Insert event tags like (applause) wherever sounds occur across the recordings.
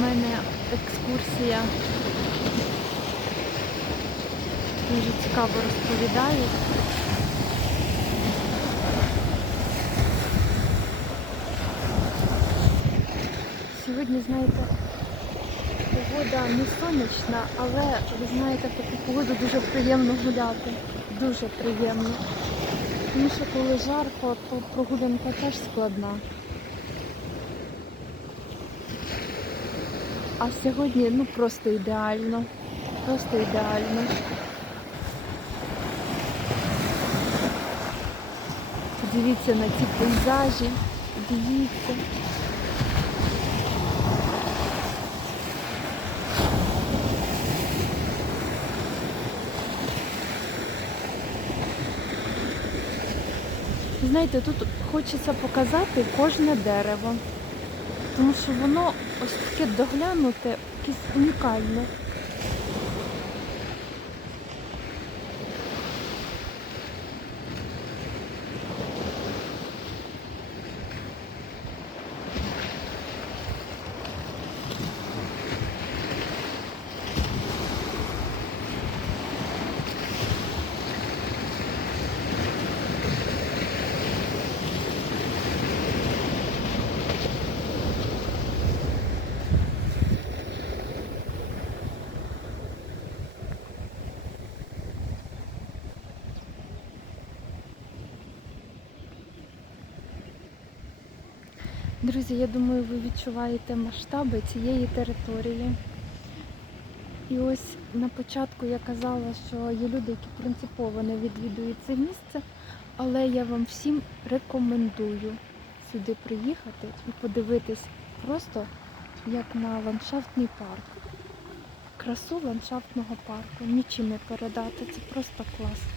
мене екскурсія. Дуже цікаво розповідають. Сьогодні, знаєте, погода не сонячна, але ви знаєте, в таку погоду дуже приємно гуляти. Дуже приємно. Тому що коли жарко, то прогулянка теж складна. А сьогодні ну просто ідеально. Просто ідеально. Подивіться на ці пейзажі. Дивіться. Знаєте, тут хочеться показати кожне дерево, тому що воно ось таке доглянуте, якесь унікальне. Друзі, я думаю, ви відчуваєте масштаби цієї території. І ось на початку я казала, що є люди, які принципово не відвідують це місце, але я вам всім рекомендую сюди приїхати і подивитись просто як на ландшафтний парк. Красу ландшафтного парку нічим не передати. Це просто клас.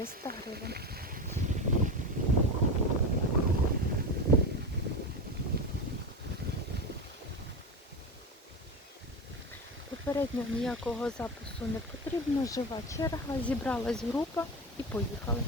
300 гривень. Попередньо ніякого запису не потрібно, жива черга, зібралась група і поїхали.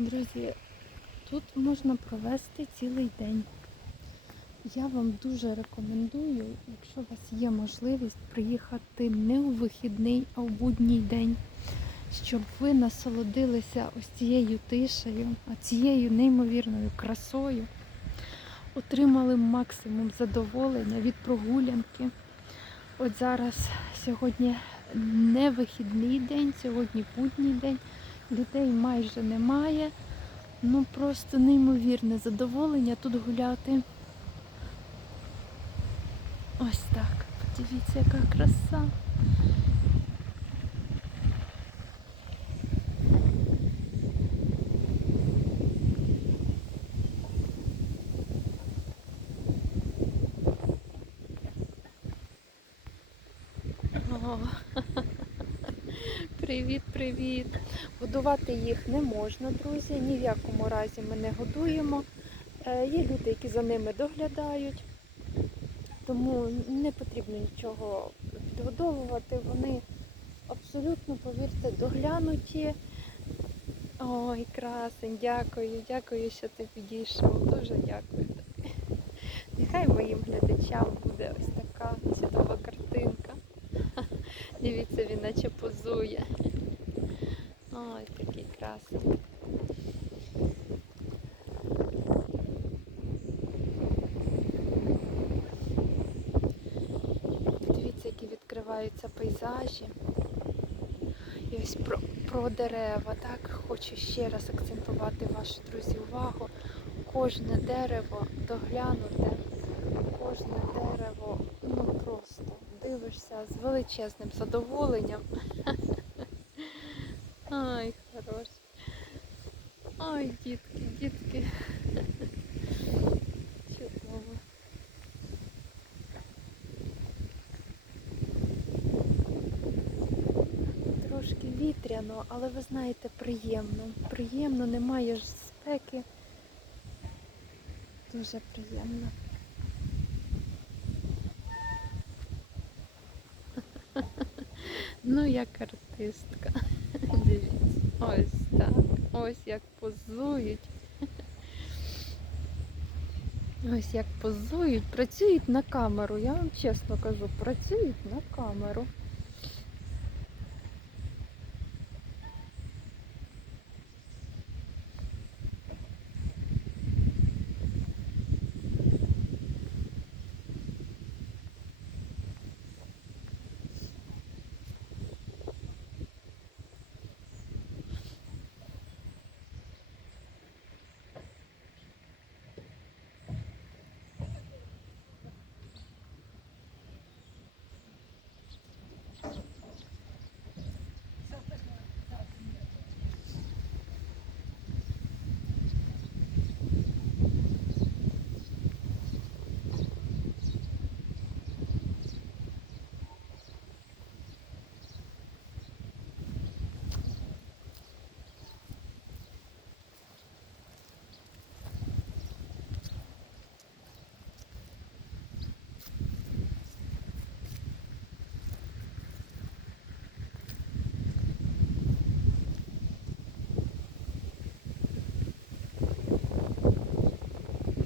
Друзі, тут можна провести цілий день. Я вам дуже рекомендую, якщо у вас є можливість приїхати не у вихідний, а у будній день, щоб ви насолодилися ось цією тишею, цією неймовірною красою, отримали максимум задоволення від прогулянки. От зараз сьогодні не вихідний день, сьогодні будній день, людей майже немає. Ну просто неймовірне задоволення тут гуляти. Ось так. Подивіться, яка краса. Привіт-привіт! Годувати їх не можна, друзі. Ні в якому разі ми не годуємо. Е, Є люди, які за ними доглядають, тому не потрібно нічого підгодовувати. Вони абсолютно, повірте, доглянуті. Ой, красень, дякую, дякую, що ти підійшов. Дуже дякую. Нехай моїм глядачам Дивіться, він наче позує. Ой, такий красний. Дивіться, які відкриваються пейзажі. І ось про, про дерева, так, хочу ще раз акцентувати вашу, друзі, увагу. Кожне дерево доглянуте, кожне дерево, дивишся з величезним задоволенням. (laughs) Ай, хорош. Ай, дітки, дітки. (laughs) Чудово. Трошки вітряно, але ви знаєте, приємно. Приємно, немає ж спеки. Дуже приємно. Ну, як артистка. Дивіться. Ось так. Ось як позують. Ось як позують. Працюють на камеру. Я вам чесно кажу, працюють на камеру.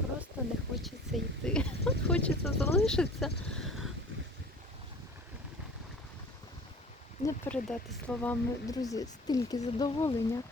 Просто не хочеться йти. Хочеться залишитися. Не передати словами, друзі, стільки задоволення.